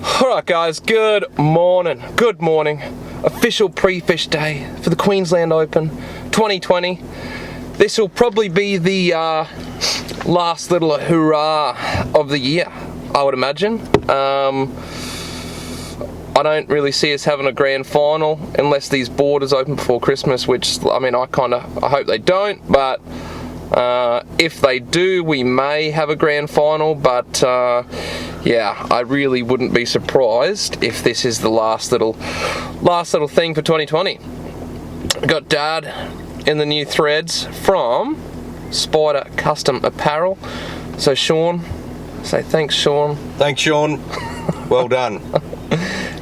Alright guys, good morning. Official pre-fish day for the Queensland Open 2020. This will probably be the last little hurrah of the year, I would imagine. I don't really see us having a grand final unless these borders open before Christmas, which, I mean, I hope they don't, but if they do, we may have a grand final, but yeah, I really wouldn't be surprised if this is the last little thing for 2020. Got Dad in the new threads from Spider Custom Apparel. So Sean, say thanks, Sean. Thanks, Sean. Well done.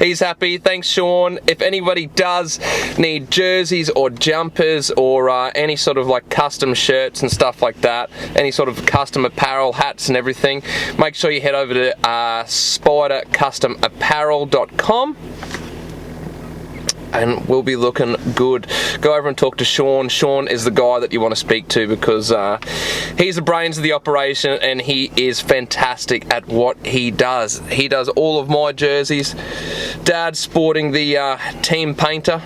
He's happy. Thanks, Sean. If anybody does need jerseys or jumpers or any sort of like custom shirts and stuff like that, any sort of custom apparel, hats and everything, make sure you head over to spidercustomapparel.com. and we'll be looking good. Go over and talk to Sean. Sean is the guy that you want to speak to because he's the brains of the operation and he is fantastic at what he does. He does all of my jerseys. Dad's sporting the Team Painter.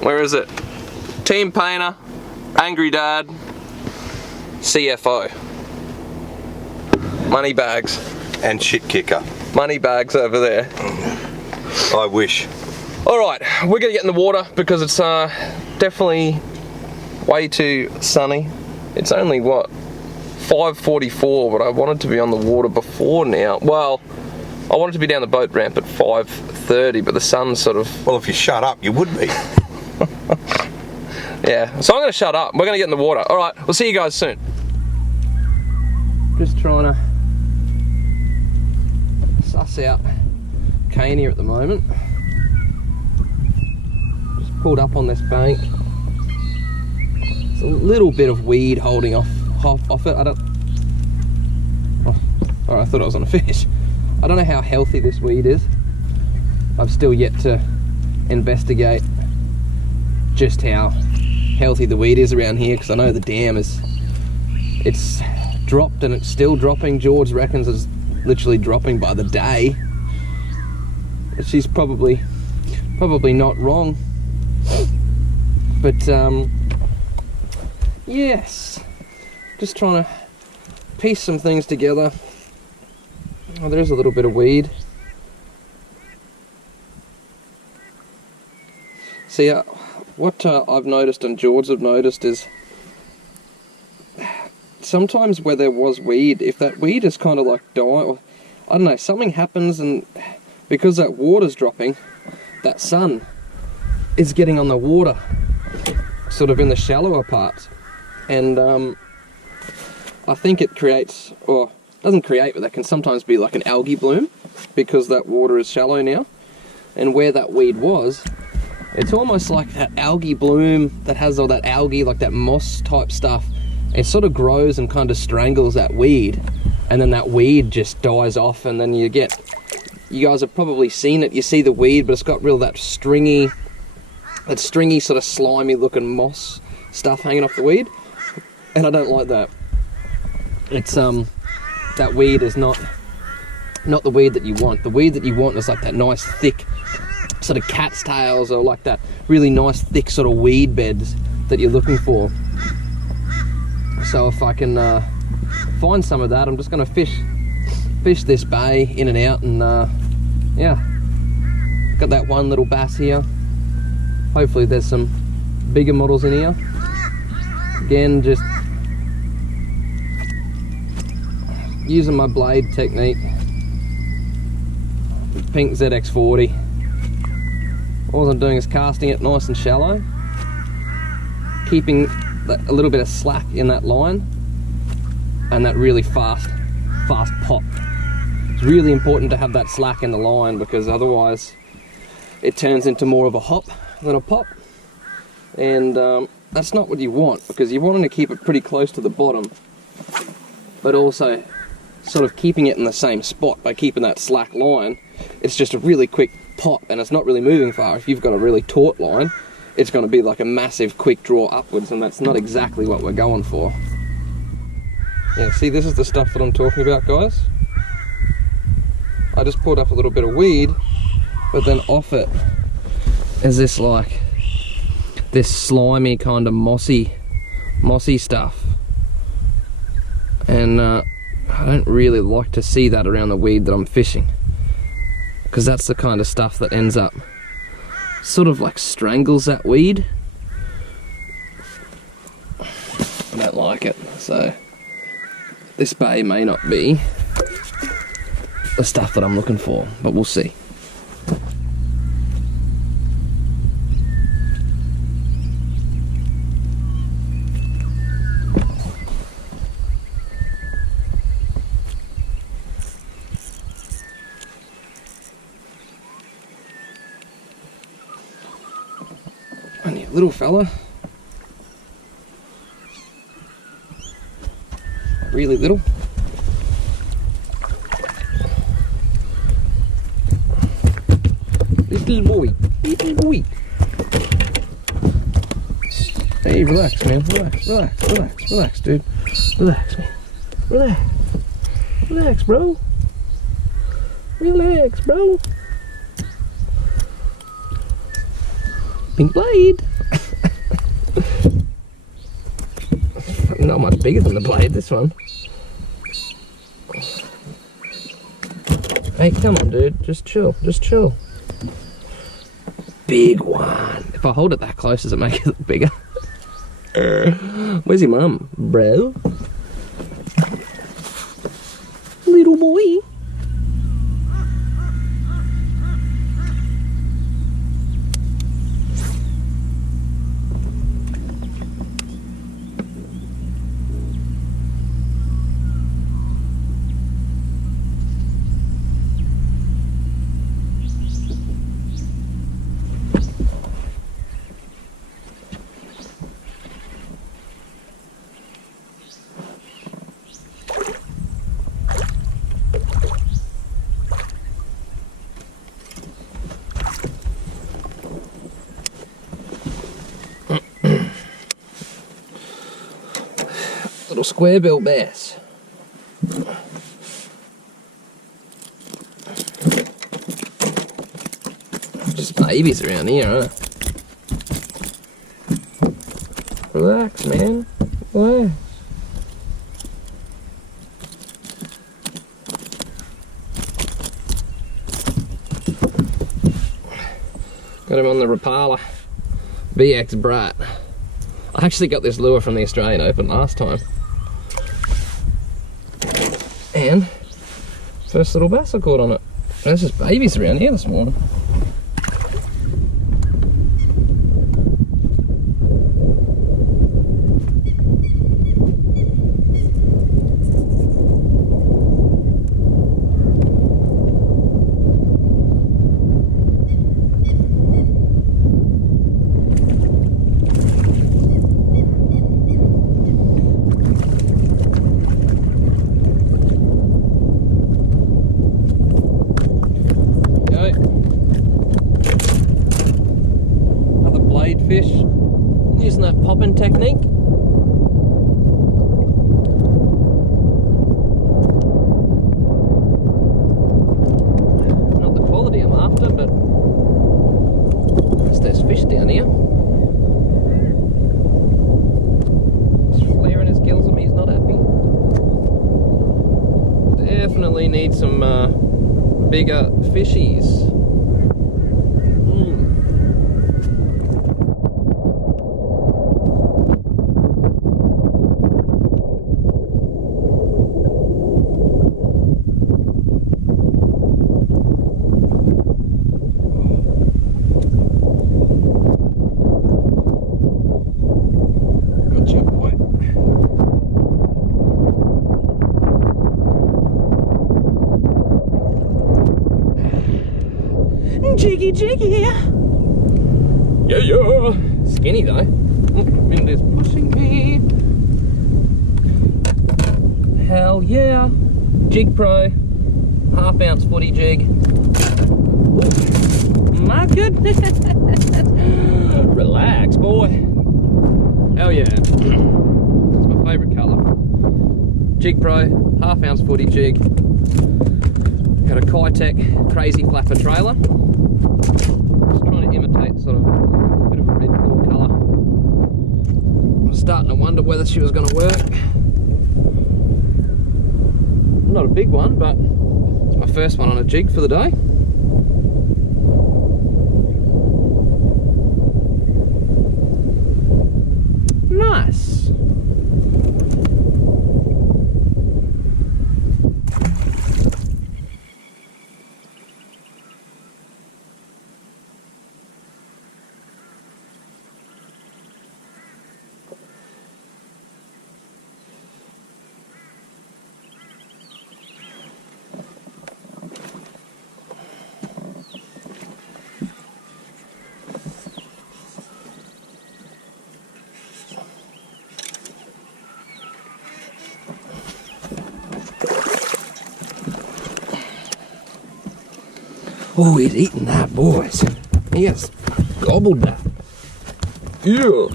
Where is it? Team Painter, Angry Dad, CFO. Money bags. And shit kicker. Money bags over there. I wish. Alright, we're going to get in the water because it's definitely way too sunny. It's only, what, 5:44, but I wanted to be on the water before now. Well, I wanted to be down the boat ramp at 5:30, but the sun's sort of... Well, if you shut up, you would be. Yeah, so I'm going to shut up. We're going to get in the water. Alright, we'll see you guys soon. Just trying to suss out Cania at the moment. Just pulled up on this bank. It's a little bit of weed holding off it. I don't... Oh, alright, I thought I was on a fish. I don't know how healthy this weed is. I've still yet to investigate just how healthy the weed is around here, because I know the dam it's dropped and it's still dropping. George reckons it's literally dropping by the day. But she's probably not wrong. But yes, just trying to piece some things together. Oh, there is a little bit of weed. See, what I've noticed and George have noticed is sometimes where there was weed, if that weed is kind of like dying, or I don't know, something happens, and because that water's dropping, that sun is getting on the water, sort of in the shallower parts, and I think it creates, or doesn't create, but that can sometimes be like an algae bloom because that water is shallow now. And where that weed was, it's almost like that algae bloom that has all that algae, like that moss type stuff. It sort of grows and kind of strangles that weed, and then that weed just dies off, and then you guys have probably seen it. You see the weed, but it's got real that stringy sort of slimy looking moss stuff hanging off the weed, and I don't like that. It's that weed is not the weed that you want. The weed that you want is like that nice thick sort of cat's tails, or like that really nice thick sort of weed beds that you're looking for. So if I can find some of that, I'm just going to fish this bay in and out, and yeah, got that one little bass here. Hopefully there's some bigger models in here. Again, just using my blade technique, pink ZX40. All I'm doing is casting it nice and shallow, keeping a little bit of slack in that line, and that really fast pop. It's really important to have that slack in the line, because otherwise it turns into more of a hop than a pop, and that's not what you want, because you're wanting to keep it pretty close to the bottom, but also sort of keeping it in the same spot by keeping that slack line. It's just a really quick pop, and it's not really moving far. If you've got a really taut line, it's going to be like a massive quick draw upwards, and that's not exactly what we're going for. Yeah, see, this is the stuff that I'm talking about, guys. I just pulled up a little bit of weed, but then off it is this like, this slimy kind of mossy stuff. And I don't really like to see that around the weed that I'm fishing, because that's the kind of stuff that ends up sort of like strangles that weed. I don't like it, so this bay may not be the stuff that I'm looking for, but we'll see. Only a little fella. Really little. Little boy. Little boy. Hey, relax, man. Relax, dude. Relax, man. Relax. Relax, bro. Relax, bro. Pink blade. Not much bigger than the blade, this one. Hey, come on, dude. Just chill. Just chill. Big one. If I hold it that close, does it make it look bigger? Where's your mum, bro? Little boy. Little square bill bass. Just babies around here, huh? Relax, man. Relax. Got him on the Rapala VX Bright. I actually got this lure from the Australian Open last time. And first little bass I caught on it. There's just babies around here this morning. Fish using that popping technique. Not the quality I'm after, but there's fish down here. He's flaring his gills at me, he's not happy. Definitely need some bigger fishies. Jiggy jiggy. Yeah, yeah. Skinny though. Wind is pushing me. Hell yeah. Jig Pro. Half-ounce footy jig. Ooh, my goodness. Relax, boy. Hell yeah. That's my favourite colour. Jig Pro. Half-ounce footy jig. Got a Kitech crazy flapper trailer. Just trying to imitate sort of a bit of a red claw colour. I was starting to wonder whether she was going to work. Not a big one, but it's my first one on a jig for the day. Nice. Oh, he's eating that, boys. He has gobbled that. Yeah.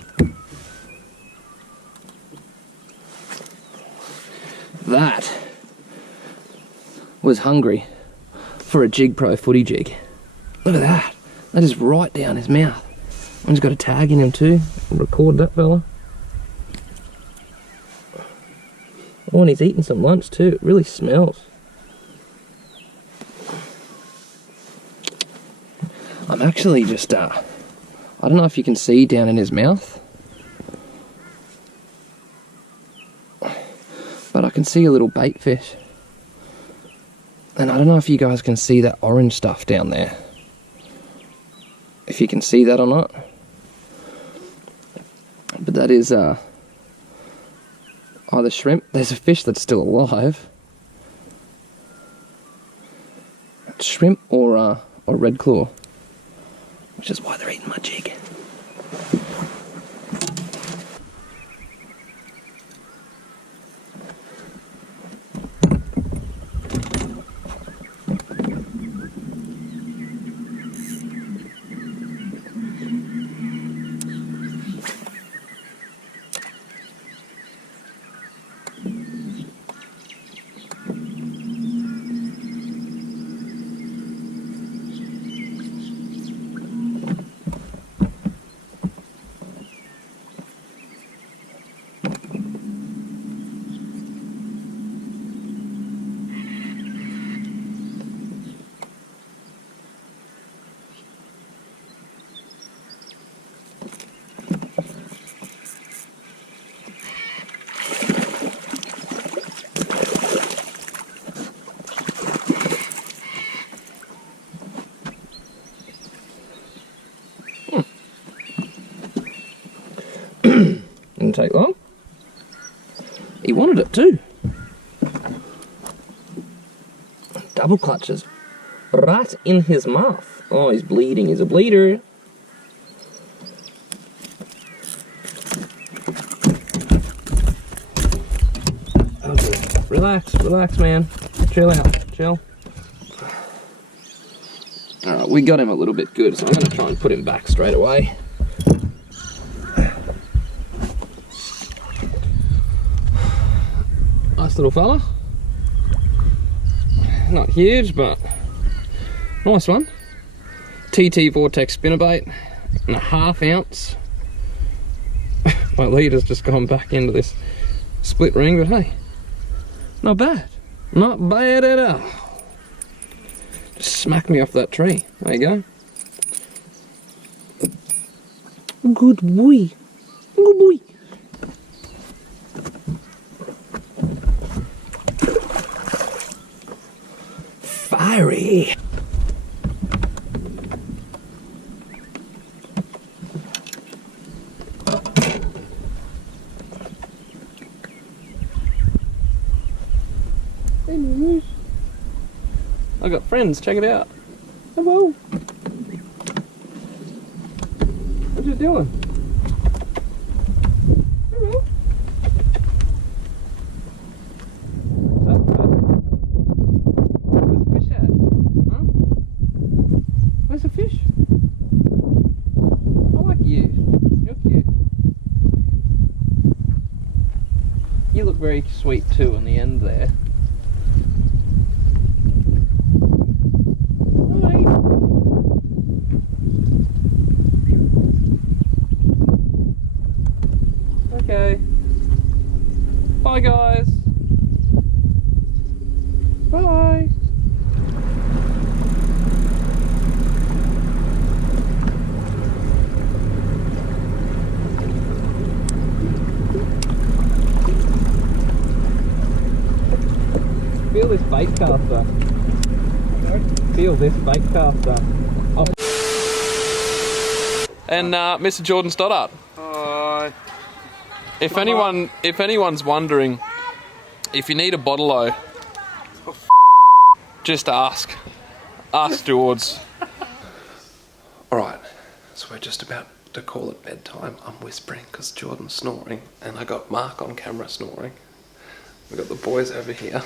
That was hungry for a Jig Pro footy jig. Look at that. That is right down his mouth. One's got a tag in him too. I'll record that fella. Oh, and he's eating some lunch too. It really smells. I'm actually just, I don't know if you can see down in his mouth, but I can see a little bait fish. And I don't know if you guys can see that orange stuff down there. If you can see that or not. But that is either shrimp. There's a fish that's still alive. Shrimp or red claw. Which is why they're eating my jig. Didn't take long. He wanted it too. Double clutches right in his mouth. Oh, he's bleeding. He's a bleeder. Okay. Relax, relax, man. Chill out, chill. Alright, we got him a little bit good, so I'm going to try and put him back straight away. Nice little fella. Not huge, but nice one. TT Vortex spinnerbait and a 1/2 ounce. My leader's just gone back into this split ring, but hey, not bad. Not bad at all. Just smacked me off that tree. There you go. Good boy. Good boy. Fiery. Anyways, I got friends, check it out. Hello. What you doing? Hello. What's up, bud? Where's the fish at? Huh? Where's the fish? I like you. You're cute. You look very sweet too in the end there. Bye guys. Bye. Feel this bait caster. Feel this bait caster. Oh. And Mr. Jordan Stoddart. Hi. If anyone's wondering if you need a bottle-o, just ask. Ask George. Alright, so we're just about to call it bedtime. I'm whispering because Jordan's snoring and I got Mark on camera snoring. We've got the boys over here.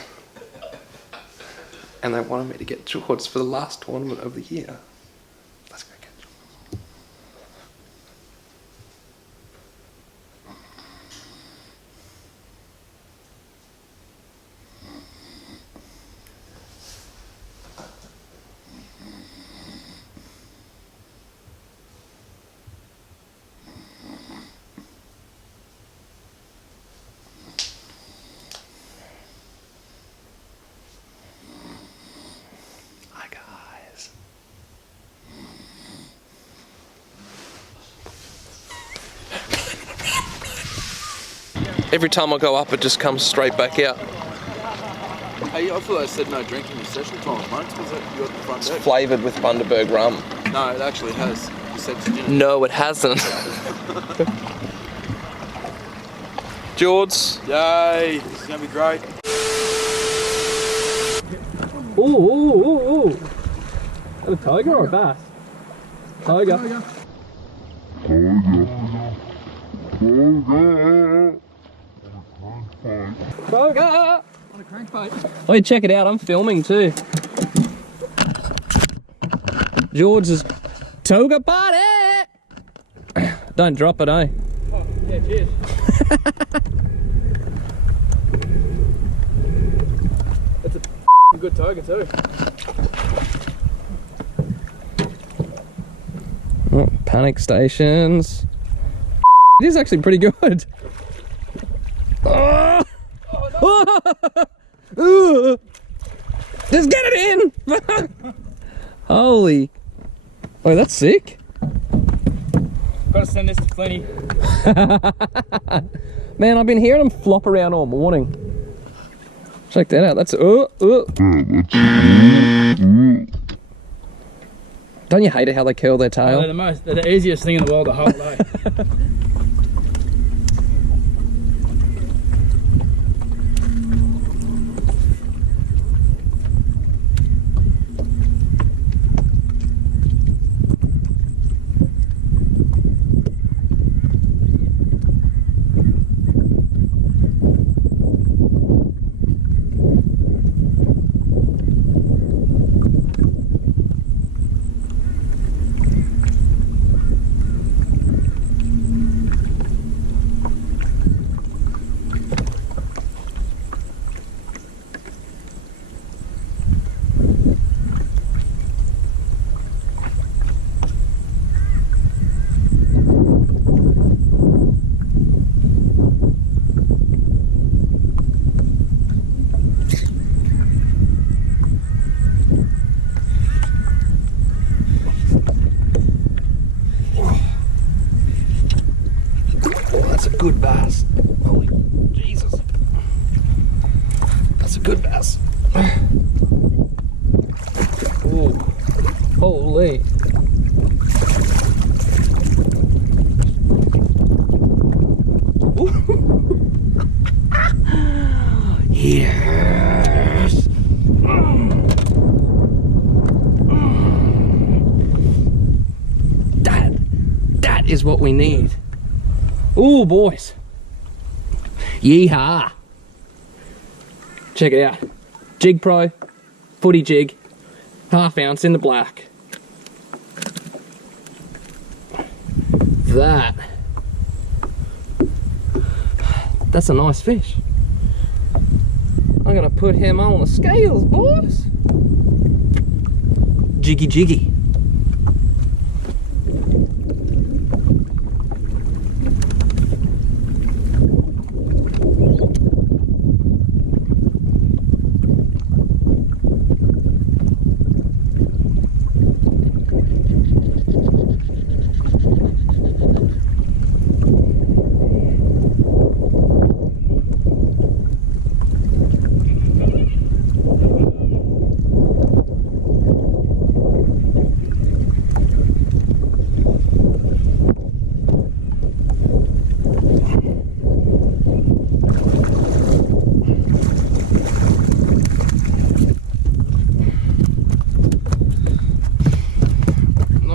And they wanted me to get George for the last tournament of the year. Let's go get George. Hi guys. Every time I go up, it just comes straight back out. Hey, I thought they said no drinking in session times, mate. Because you got the front It's deck. flavoured with Bundaberg rum. No, it actually has. You said you didn't. No, it hasn't. George. Yay! This is gonna be great. Ooh. Is that a tiger or a bass? Tiger. Tiger. On a crankbait. Oh, check it out. I'm filming too. George's toga party. Don't drop it, eh? Oh, yeah, cheers. That's a good toga too. Oh, panic stations. It is actually pretty good. Oh, no. Just get it in! Holy. Oh, that's sick. Gotta send this to Plenty. Man, I've been hearing them flop around all morning. Check that out. That's Don't you hate it how they curl their tail? They're the easiest thing in the world to hold, eh? Good bass. Holy Jesus. That's a good bass. Ooh. Holy. Yes. That is what we need. Ooh, boys. Yeehaw. Check it out. Jig Pro, footy jig, 1/2 ounce in the black. That's a nice fish. I'm gonna put him on the scales, boys. Jiggy jiggy.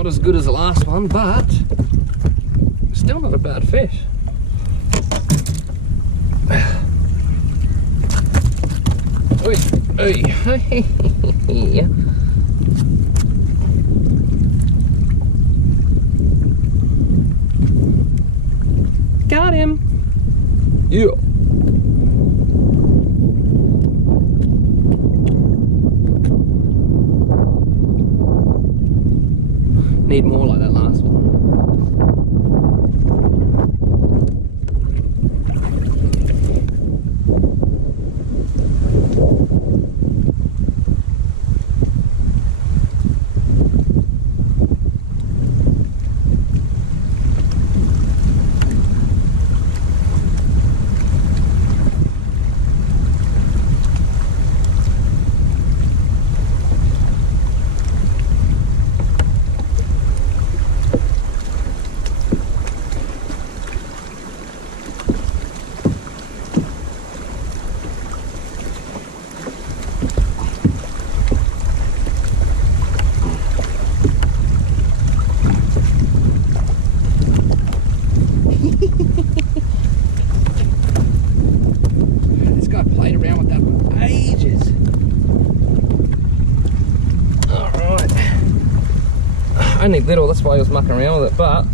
Not as good as the last one, but still not a bad fish. Oi, oi. Yeah. Got him. Yeah. Need more like that last one. This guy played around with that for ages. Alright. Only little, that's why he was mucking around with it, but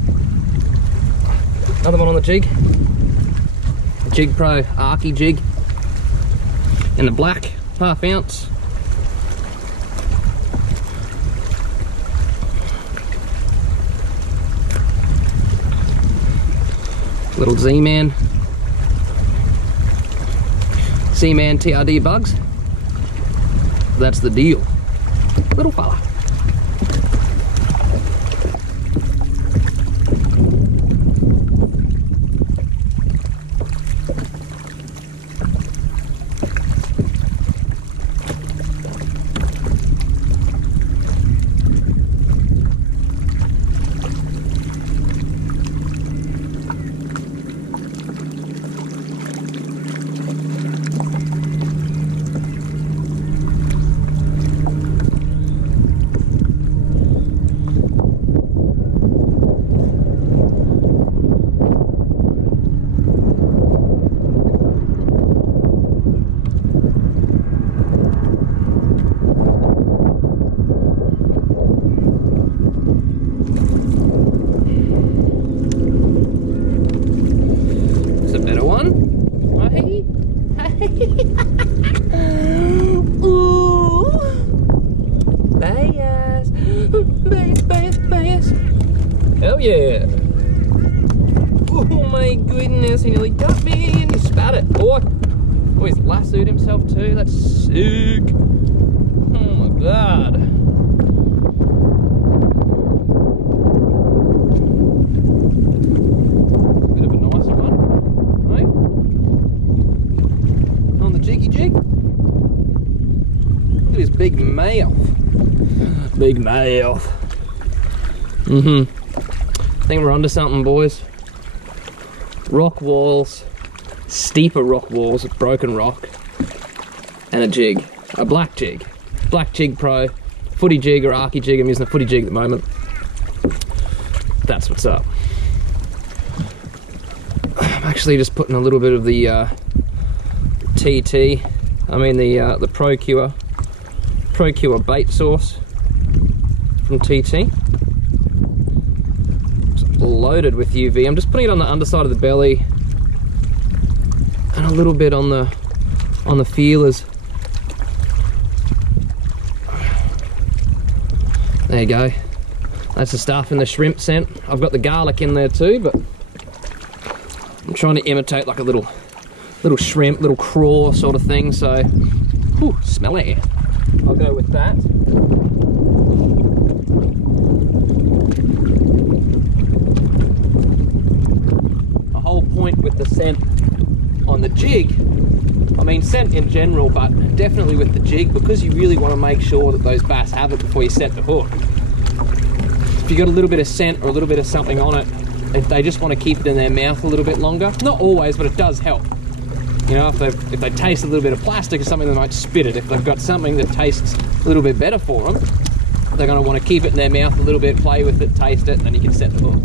another one on the jig. Jig Pro Arky jig. In the black, 1/2 ounce. Little Z-Man TRD bugs. That's the deal. Little fella. Ooh, bass, bass. Hell yeah. Oh my goodness, he nearly got me and he spat it. Oh, he's lassoed himself too. That's sick. Oh my god. Bit of a nicer one, right? On the jiggy jig. Look at his big mouth. Big mouth. I think we're onto something, boys. Rock walls, steeper rock walls of broken rock, and a jig, a black jig pro, footy jig or arky jig. I'm using the footy jig at the moment. That's what's up. I'm actually just putting a little bit of the the Pro Cure bait sauce from TT. Loaded with UV. I'm just putting it on the underside of the belly and a little bit on the feelers. There you go. That's the stuff in the shrimp scent. I've got the garlic in there too, but I'm trying to imitate like a little shrimp, little craw sort of thing. So, whew, smelly. I'll go with that. Point with the scent on the jig, I mean scent in general, but definitely with the jig, because you really want to make sure that those bass have it before you set the hook. If you got a little bit of scent or a little bit of something on it, if they just want to keep it in their mouth a little bit longer, not always, but it does help. You know, if they taste a little bit of plastic or something, they might spit it. If they've got something that tastes a little bit better for them, they're going to want to keep it in their mouth a little bit, play with it, taste it, and then you can set the hook.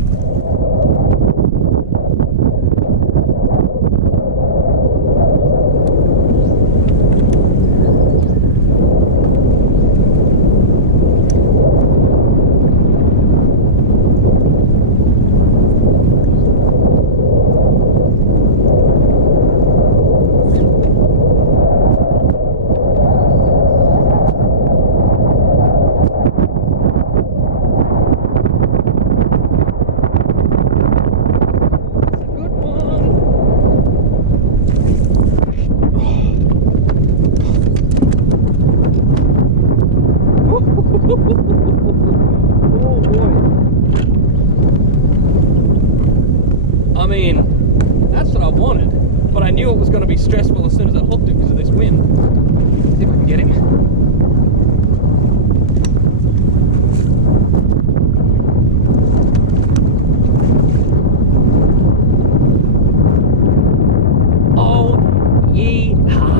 I mean, that's what I wanted, but I knew it was going to be stressful as soon as I hooked it because of this wind. Let's see if I can get him. Oh, yee-haw.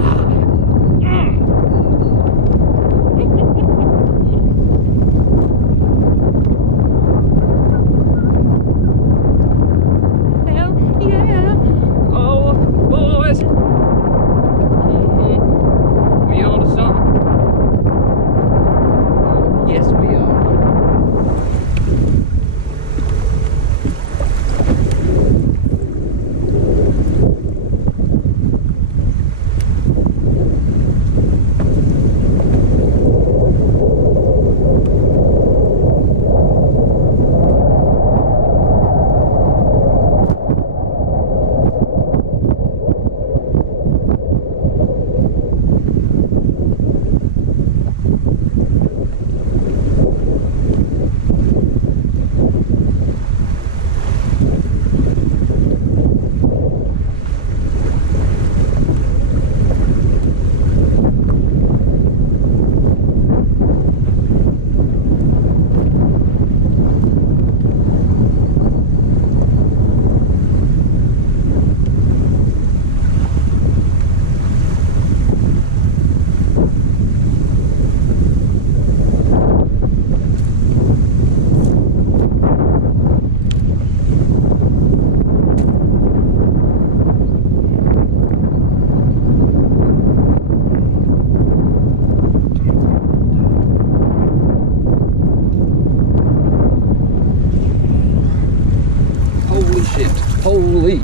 Holy.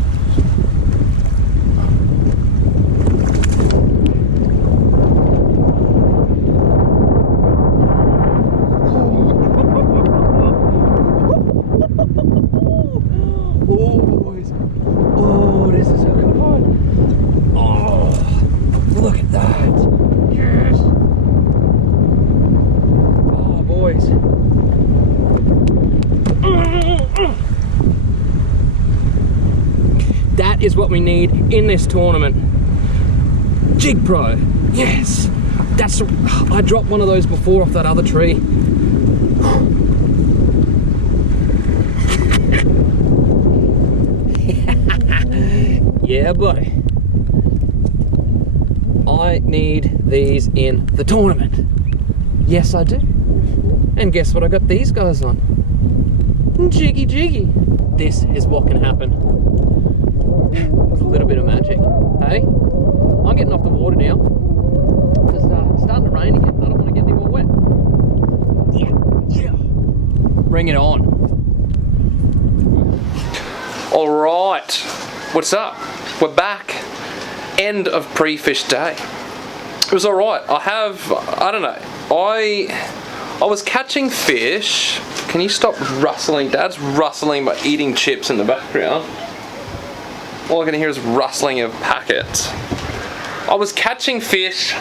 Oh, boys. Oh, this is a good one. Oh, look at that. Yes. Oh, boys. That is what we need in this tournament. Jig Pro, yes. That's. I dropped one of those before off that other tree. Yeah, buddy. I need these in the tournament. Yes, I do. And guess what I got these guys on? Jiggy jiggy. This is what can happen with a little bit of magic. Hey, I'm getting off the water now. It's starting to rain again. I don't want to get any more wet. Yeah. Bring it on. All right. What's up? We're back. End of pre-fish day. It was all right. I don't know. I was catching fish. Can you stop rustling? Dad's rustling by eating chips in the background. All I can hear is rustling of packets. I was catching fish.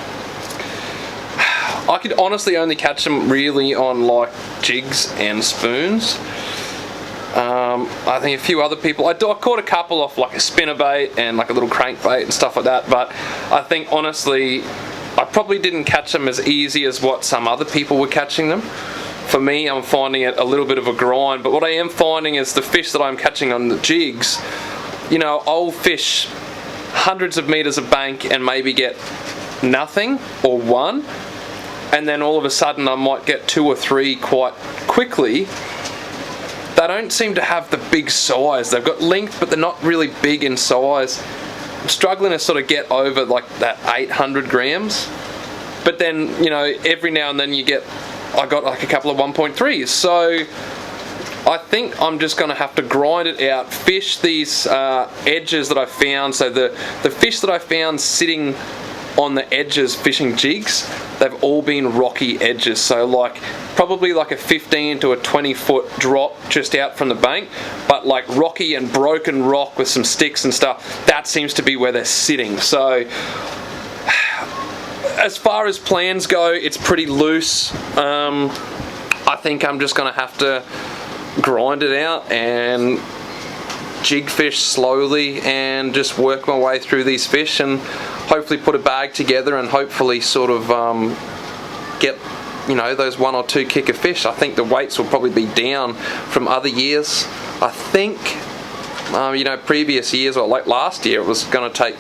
I could honestly only catch them really on like jigs and spoons. I think a few other people, I caught a couple off like a spinnerbait and like a little crankbait and stuff like that, but I think honestly I probably didn't catch them as easy as what some other people were catching them. For me, I'm finding it a little bit of a grind, but what I am finding is the fish that I'm catching on the jigs, you know, I'll fish hundreds of meters of bank and maybe get nothing or one. and then all of a sudden I might get 2 or 3 quite quickly. They don't seem to have the big size. They've got length, but they're not really big in size. I'm struggling to sort of get over like that 800 grams. But then, you know, every now and then I got like a couple of 1.3s. So I think I'm just going to have to grind it out, fish these edges that I found. So the fish that I found sitting on the edges fishing jigs, they've all been rocky edges. So like probably like a 15 to a 20 foot drop just out from the bank, but like rocky and broken rock with some sticks and stuff. That seems to be where they're sitting. So as far as plans go, it's pretty loose. I think I'm just going to have to grind it out and jig fish slowly and just work my way through these fish and hopefully put a bag together and hopefully sort of get, you know, those 1 or 2 kicker fish. I think the weights will probably be down from other years. I think, you know, previous years, or like last year, it was going to take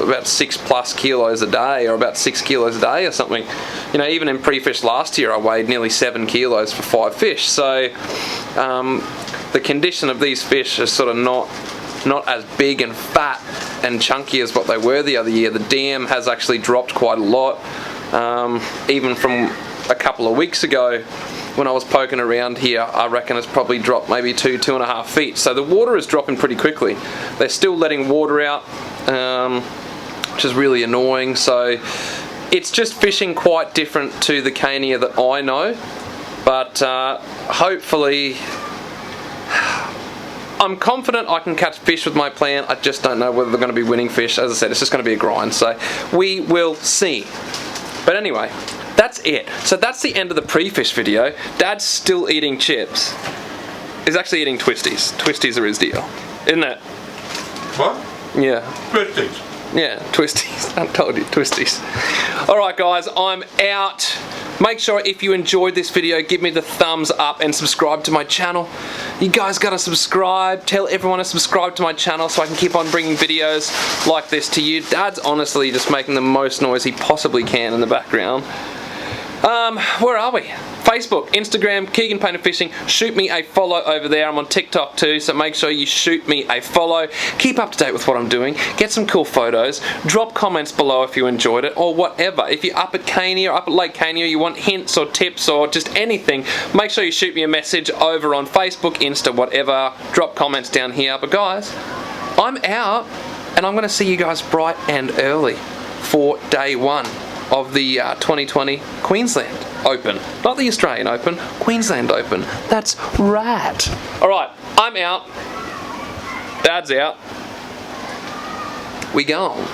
about 6+ kilos a day, or about 6 kilos a day or something. You know, even in pre-fish last year I weighed nearly 7 kilos for 5 fish. So the condition of these fish is sort of not as big and fat and chunky as what they were the other year. The dam has actually dropped quite a lot, even from a couple of weeks ago when I was poking around here. I reckon it's probably dropped maybe 2.5 feet. So the water is dropping pretty quickly. They're still letting water out, which is really annoying. So it's just fishing quite different to the Cania that I know, but hopefully I'm confident I can catch fish with my plan. I just don't know whether they're going to be winning fish. As I said, it's just going to be a grind, so we will see. But anyway, that's it. So that's the end of the pre-fish video. Dad's still eating chips. He's actually eating Twisties. Twisties are his deal, isn't it? What? Yeah. Twisties. Yeah, Twisties. I told you, Twisties. Alright guys, I'm out. Make sure if you enjoyed this video, give me the thumbs up and subscribe to my channel. You guys gotta subscribe. Tell everyone to subscribe to my channel so I can keep on bringing videos like this to you. Dad's honestly just making the most noise he possibly can in the background. Where are we? Facebook, Instagram, Keeghan Painted Fishing. Shoot me a follow over there. I'm on TikTok too, so make sure you shoot me a follow. Keep up to date with what I'm doing. Get some cool photos. Drop comments below if you enjoyed it or whatever. If you're up at Cania or up at Lake Cania, you want hints or tips or just anything, make sure you shoot me a message over on Facebook, Insta, whatever. Drop comments down here. But guys, I'm out and I'm going to see you guys bright and early for day 1 of the 2020 Queensland Open. Not the Australian Open, Queensland Open. That's right. Alright, I'm out. Dad's out. We gone.